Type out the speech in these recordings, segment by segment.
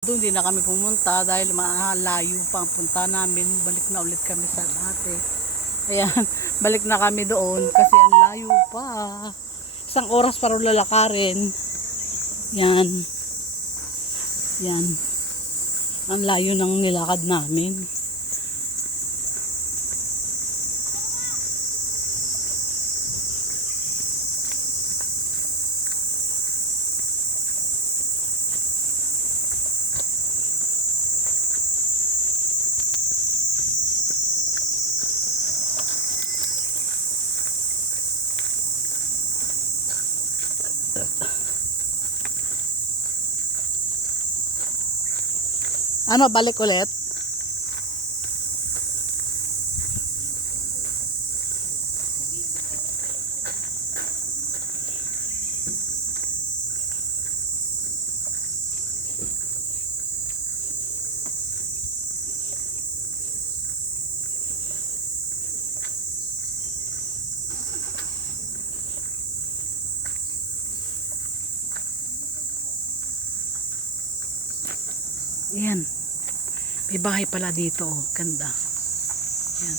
Doon din na kami pumunta dahil malayo pa ang punta namin. Balik na ulit kami sa dati. Ayan, balik na kami doon kasi ang layo pa. Isang oras para lalakarin. Yan. Yan. Ang layo ng nilakad namin. Ano, balik ulit? Ayan. May bahay pala dito. Oh. Ganda. Ayan.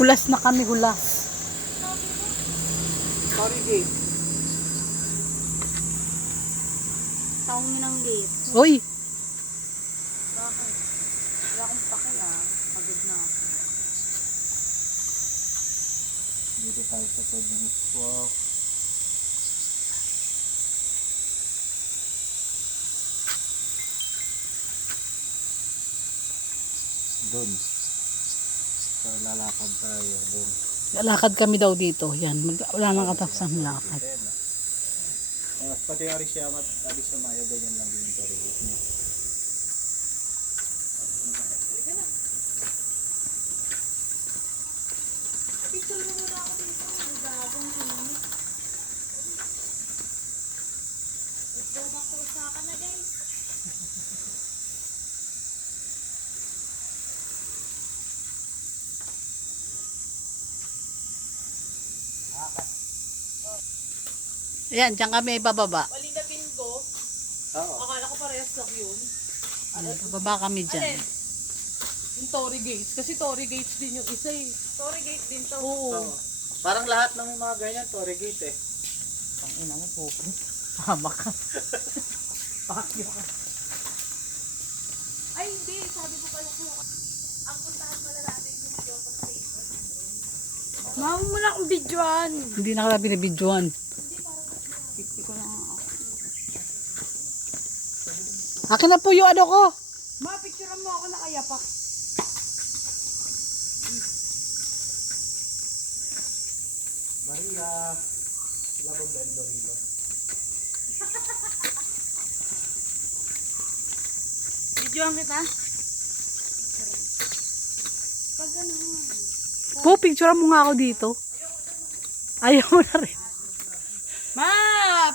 Hulas na kami, hulas. Sorry, gate. Taong yun ang gate. Uy! Bakit? Wala akong pake Pagod na ako. Dito tayo sa 2 minutes walk. Doon. So, lalakad tayo doon. Lalakad kami daw dito. Yan. Wala nang katapos ang lakad. Pati yung Arishiyama at Arishiyamaya, ganyan lang din yung tarihit niya. Picture mo muna ako dito. Ang bagong tinig. Let's go back to Osaka na, guys. Ayan, dyan kami bababa. Wali na bingo. Oo. Akala ko parehas lang yun. Ayan, bababa kami dyan. Yung Tory Gates. Kasi Tory Gates din yung isa eh. Tory Gates din to. Oo. Parang lahat ng mga ganyan, Tory Gate eh. Ang ina mo po. Tama ka. Pakyo ka. Ay hindi. Sabi ko pala ko. Ang puntahan pala natin yung Kyoto Station. Mama mo na akong videoan. Hindi na kala binibidyoan. Hindi ko lang ako. Akin na po yung ano ko. Ma-picturean mo ako nakayapak. Maria, sila bang bendo rito? Videoan kita? Pag ano. Po, picture mo nga ako dito. Ayaw mo na rin. Ma!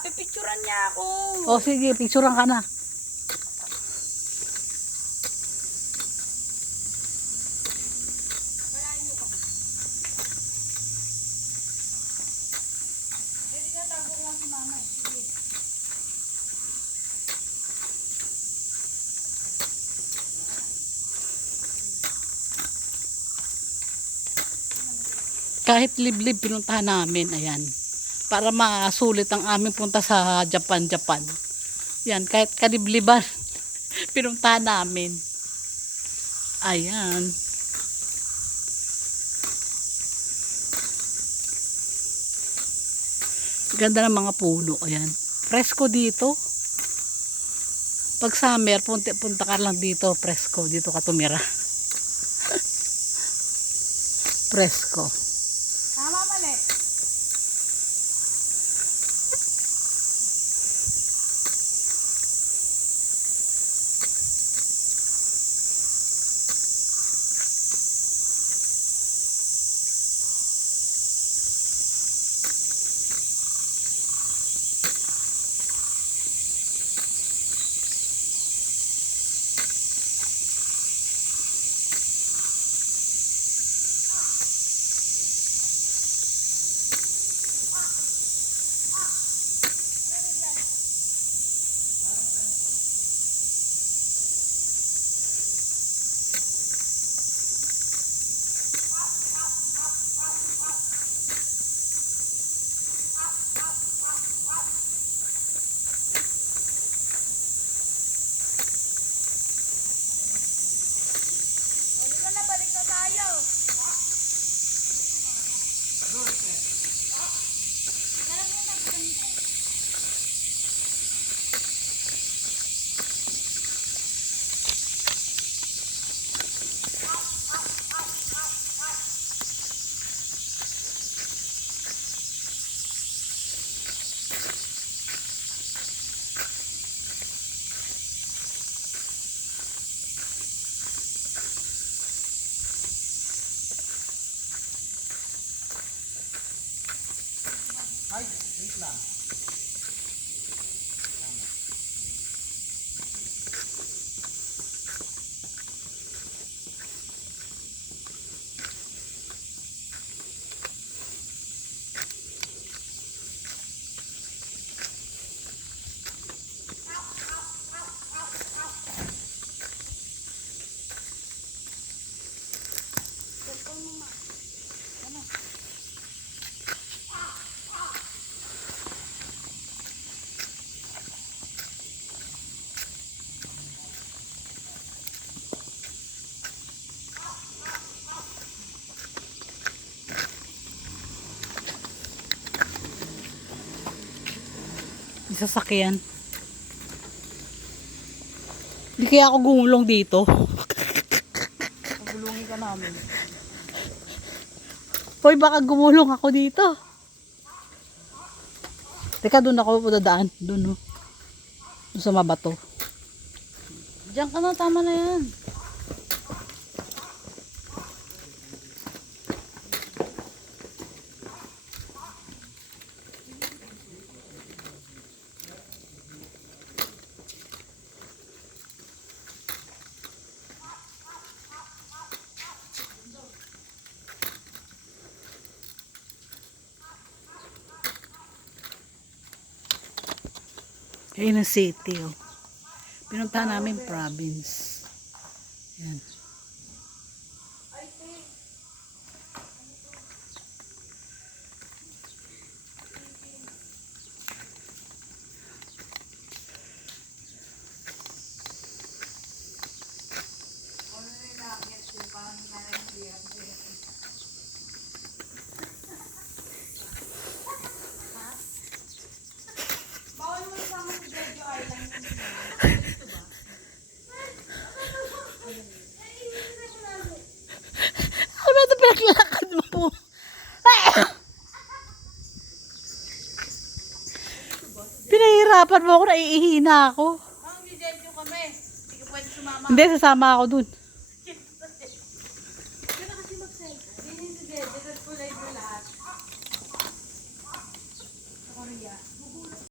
Pipicturean niya ako. O sige, picturean ka na. Pwede ka tago ko lang si mama eh. Sige. Kahit liblib pinuntahan namin, ayan. Para masulit ang aming punta sa Japan. Yan, kahit kalibliban, pinuntahan namin. Ayan. Ganda ng mga puno, ayan. Presko dito. Pag summer, punta ka lang dito, presko. Dito ka tumira. Presko. Tama mali. tayo. Ay, wait lang. May sasakyan. Hindi kaya ako gumulong dito. Pagulungin ka namin. Hoy, baka gumulong ako dito. Teka, doon ako dadaan. Doon, no. Doon sa mabato. Diyan ka na, tama na yan. Ayun ang city, oh. Pinuntahan namin province. Yan. Ano ba ito pinaglalakad mo po? Pinahirapan mo ako, naiihina ako. Hindi dyan yung kami. Hindi ka pwede sumama. Hindi, sasama ako dun.